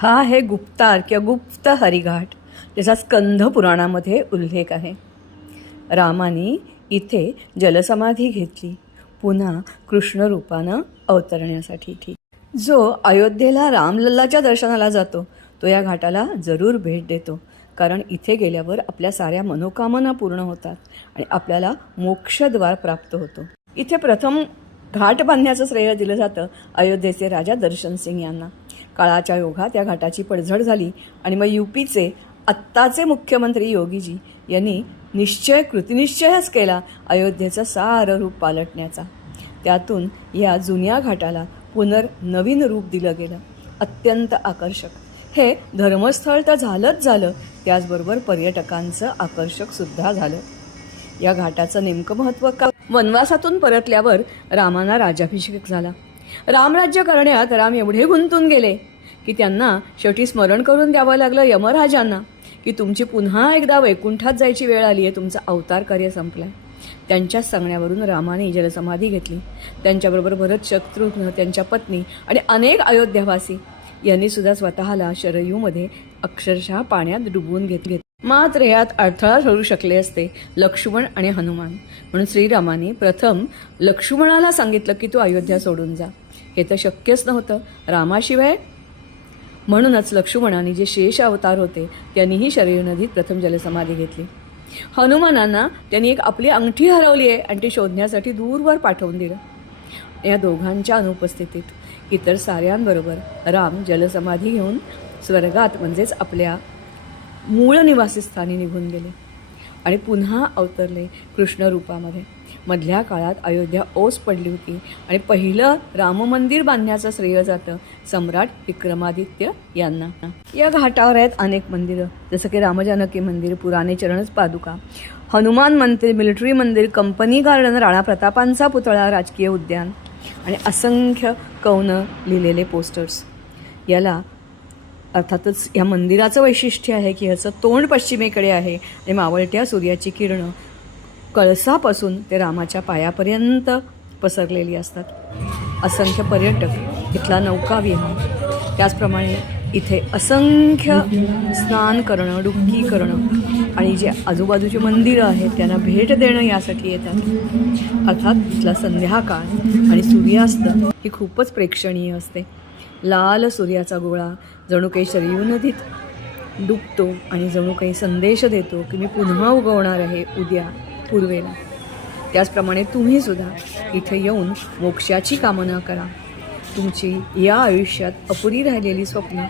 हा आहे गुप्तार किंवा गुप्त हरिघाट, त्याचा स्कंध पुराणामध्ये उल्लेख आहे. रामाने इथे जलसमाधी घेतली, पुन्हा कृष्ण रूपानं अवतरण्यासाठी. जो अयोध्येला रामलल्लाच्या दर्शनाला जातो तो या घाटाला जरूर भेट देतो, कारण इथे गेल्यावर आपल्या साऱ्या मनोकामना पूर्ण होतात आणि आपल्याला मोक्षद्वार प्राप्त होतो. इथे प्रथम घाट बांधण्याचं श्रेय दिलं जातं अयोध्येचे राजा दर्शन सिंग यांना. काळाच्या ओघात या घाटाची पडझड झाली आणि मग यूपीचे आत्ताचे मुख्यमंत्री योगीजी यांनी कृतिनिश्चयच केला अयोध्येचं सारं रूप पालटण्याचा. त्यातून या जुन्या घाटाला नवीन रूप दिलं गेलं, अत्यंत आकर्षक. हे धर्मस्थळ तर झालंच झालं, त्याचबरोबर पर्यटकांचं आकर्षकसुद्धा झालं. या घाटाचं नेमकं महत्त्व का? वनवासातून परतल्यावर रामाना राज्याभिषेक झाला. रामराज्य करण्यात राम एवढे गुंतून गेले की त्यांना शेवटी स्मरण करून द्यावं लागलं यमराजांना की तुमची पुन्हा एकदा वैकुंठात जायची वेळ आली आहे, तुमचं अवतार कार्य संपलं आहे. त्यांच्याच सांगण्यावरून रामाने जलसमाधी घेतली. त्यांच्याबरोबर भरत, शत्रुघ्न, त्यांच्या पत्नी आणि अनेक अयोध्यावासी यांनी सुद्धा स्वतःला शरयूमध्ये अक्षरशः पाण्यात डुबवून घेतले. मात्र यात अडथळा ठरू शकले असते लक्ष्मण आणि हनुमान. म्हणून श्रीरामाने प्रथम लक्ष्मणाला सांगितलं की तू अयोध्या सोडून जा. हे तर शक्यच नव्हतं रामाशिवाय. म्हणूनच लक्ष्मणाने जे शेष अवतार होते त्यांनीही शरयू नदीत प्रथम जलसमाधी घेतली. हनुमानांना त्यांनी एक आपली अंगठी हरवली आहे आणि ती शोधण्यासाठी दूरवर पाठवून दिलं. या दोघांच्या अनुपस्थितीत इतर साऱ्यांबरोबर राम जलसमाधी घेऊन स्वर्गात म्हणजेच आपल्या मूळ निवासीस्थानी निघून गेले आणि पुन्हा अवतरले कृष्ण रूपामध्ये. मधल्या काळात अयोध्या ओस पडली होती आणि पहिलं राममंदिर बांधण्याचं श्रेय जातं सम्राट विक्रमादित्य यांना. या घाटावर आहेत अनेक मंदिरं, जसं की रामजानकी मंदिर, पुराणे चरणच पादुका, हनुमान मंदिर, मिलिटरी मंदिर, कंपनी गार्डन, राणा प्रतापांचा पुतळा, राजकीय उद्यान आणि असंख्य कौन लिहिलेले पोस्टर्स. याला अर्थातच या मंदिराचं वैशिष्ट्य आहे की ह्याचं तोंड पश्चिमेकडे आहे आणि मावळत्या सूर्याची किरणं कळसापासून ते रामाच्या पायापर्यंत पसरलेली असतात. असंख्य पर्यटक इथला नौकाविहार, त्याचप्रमाणे इथे असंख्य स्नान करणं, डुबकी करणं आणि जे आजूबाजूची मंदिरं आहेत त्यांना भेट देणं यासाठी येतात. अर्थात इथला संध्याकाळ आणि सूर्यास्त ही खूपच प्रेक्षणीय असते. लाल सूर्याचा गोळा जणू काही शरयू नदीत डुबतो आणि जणू काही संदेश देतो की मी पुन्हा उगवणार आहे उद्या पूर्वेला. त्याचप्रमाणे तुम्ही सुद्धा इथे येऊन मोक्षाची कामना करा. तुमची या आयुष्यात अपुरी राहिलेली स्वप्न